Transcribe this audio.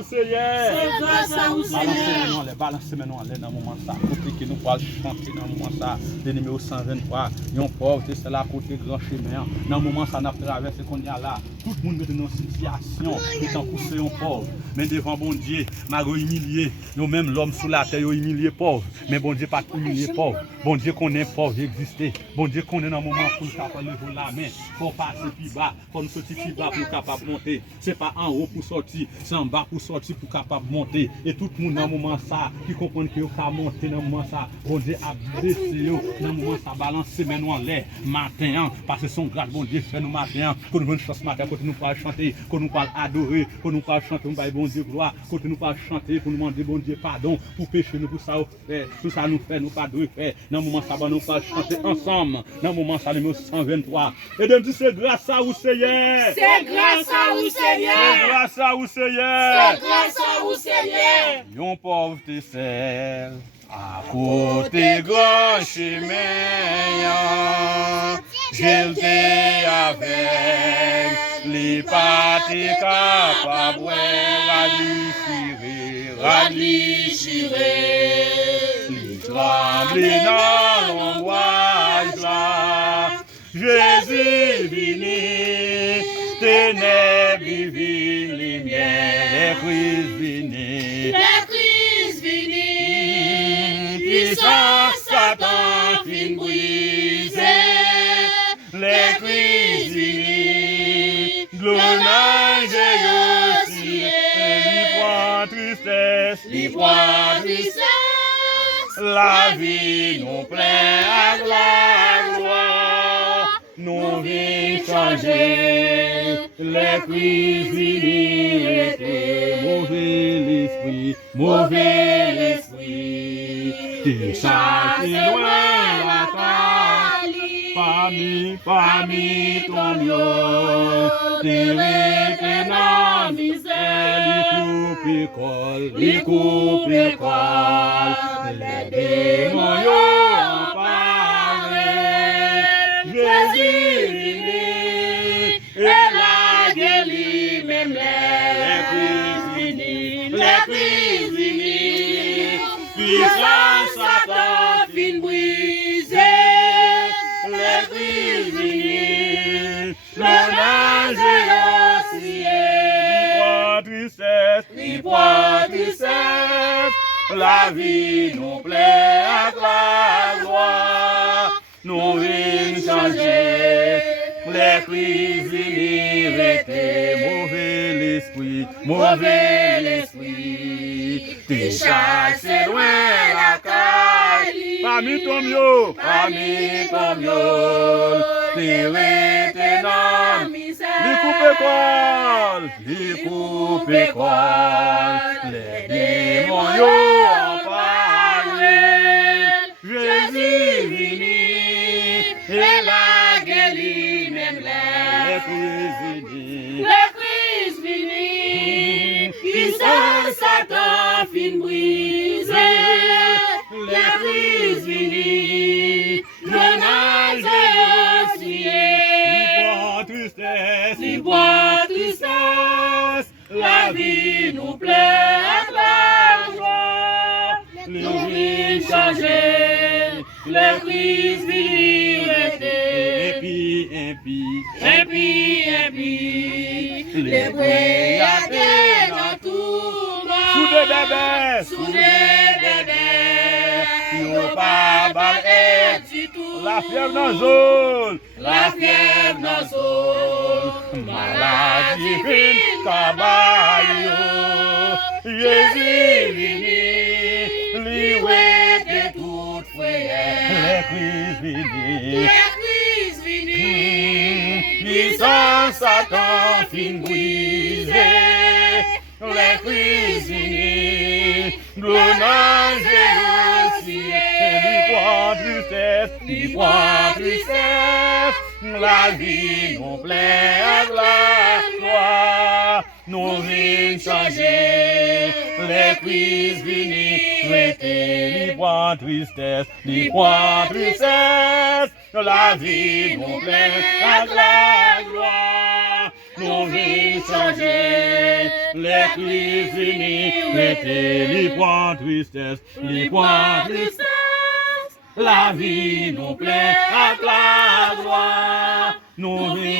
vous, Seigneur. C'est grâce à vous, Seigneur. Balancez maintenant dans le moment ça. Côté qui nous parle chanter dans le moment ça. Le numéro 123. Yon pauvre, c'est là côté grand chemin. Dans le moment ça n'a traversé qu'on y a là. Tout le monde est dans une situation. Ils ont poussé un pauvre. Mais devant bon Dieu, m'a humilié. Nous même l'homme sous la terre, humilié pauvre. Mais bon Dieu pas humilié pauvre. Bon Dieu connaît pauvre exister. Bon Dieu connaît dans le moment pour le capable lever la main. Faut passer plus bas. Faut nous sortir plus bas pour capable monter. C'est pas en haut pour sortir, c'est en bas pour sortir pour capable monter. Et tout le monde dans le moment ça, qui comprend que vous pouvez monter dans le moment ça. Bon Dieu a blessé dans le moment ça, balancer maintenant en l'air matin. Parce que son grâce, bon Dieu fait nous matin. Qu'on nous une chance matin, quand nous parlons chanter, qu'on nous parle adorer, qu'on nous parle chanter, nous parle bon Dieu gloire, quand nous parle chanter pour nous demander bon Dieu pardon, pour pécher nous, pour ça fait, tout ça nous fait, nous pas de faire. Dans le moment ça, nous parle chanter ensemble. Dans le moment ça, numéro 123. Et de dire c'est grâce à vous, Seigneur. C'est grâce à vous, Seigneur. C'est grâce à vous, Seigneur. C'est grâce à vous, Seigneur. Yon pauvreté celle à côté grand chemin, j'étais avec les pâtés capables radichirer, les trembler dans l'ombrage là. Jésus vini, ténèbres divines, lumière, les crises vini. La crise finie, Puissance Satan fin brisée, les crises vini. Glonage aussi, l'hypoire tristesse, l'hypoire tristesse, la vie nous plaît à la gloire. Nous vîmes changer, les crises vini, mauvais l'esprit, t'es chassé loin la caille, parmi ton mieux, t'es resté dans misère, il coupe l'école, les démons y'ont parlé, Jésus vini, et la guérit même les crises vini, les crises vini, puissance Satan fin brisée, les crises vini, le danger aussi, l'hypoire tristesse, la vie nous plaît à la gloire, nous vîmes changer, les crises vini, rester mauvais l'esprit, t'es chassé loin la caille, parmi ton mieux, t'es resté dans misère, les coupe école, les démons y'ont parlé, Jésus vini, et la guérit même les crises vini. la crise finie, puissance Satan fin brisée, la crise finie, le nage aussi, l'hypoire tristesse, la vie nous plaît à la joie, nous vîmes changer, les crises finie, Et puis, les bruyades dans tout monde, sous des bébés, Yo pas bal du tout, la fièvre dans zone, maladie fin cabayo, Jésus vini, li wete tout frère, les crises vini, puissance Satan fin brisée, les crises vini, glonage aussi, l'hypoire tristesse, la vie nous plaît à la gloire, nous vîmes changer, les crises vini, l'hypoire tristesse, la vie nous plaît à la gloire, nous vîmes changer. Les crises venues, mettez les points tristesse, la vie nous plaît à la gloire, nous vîmes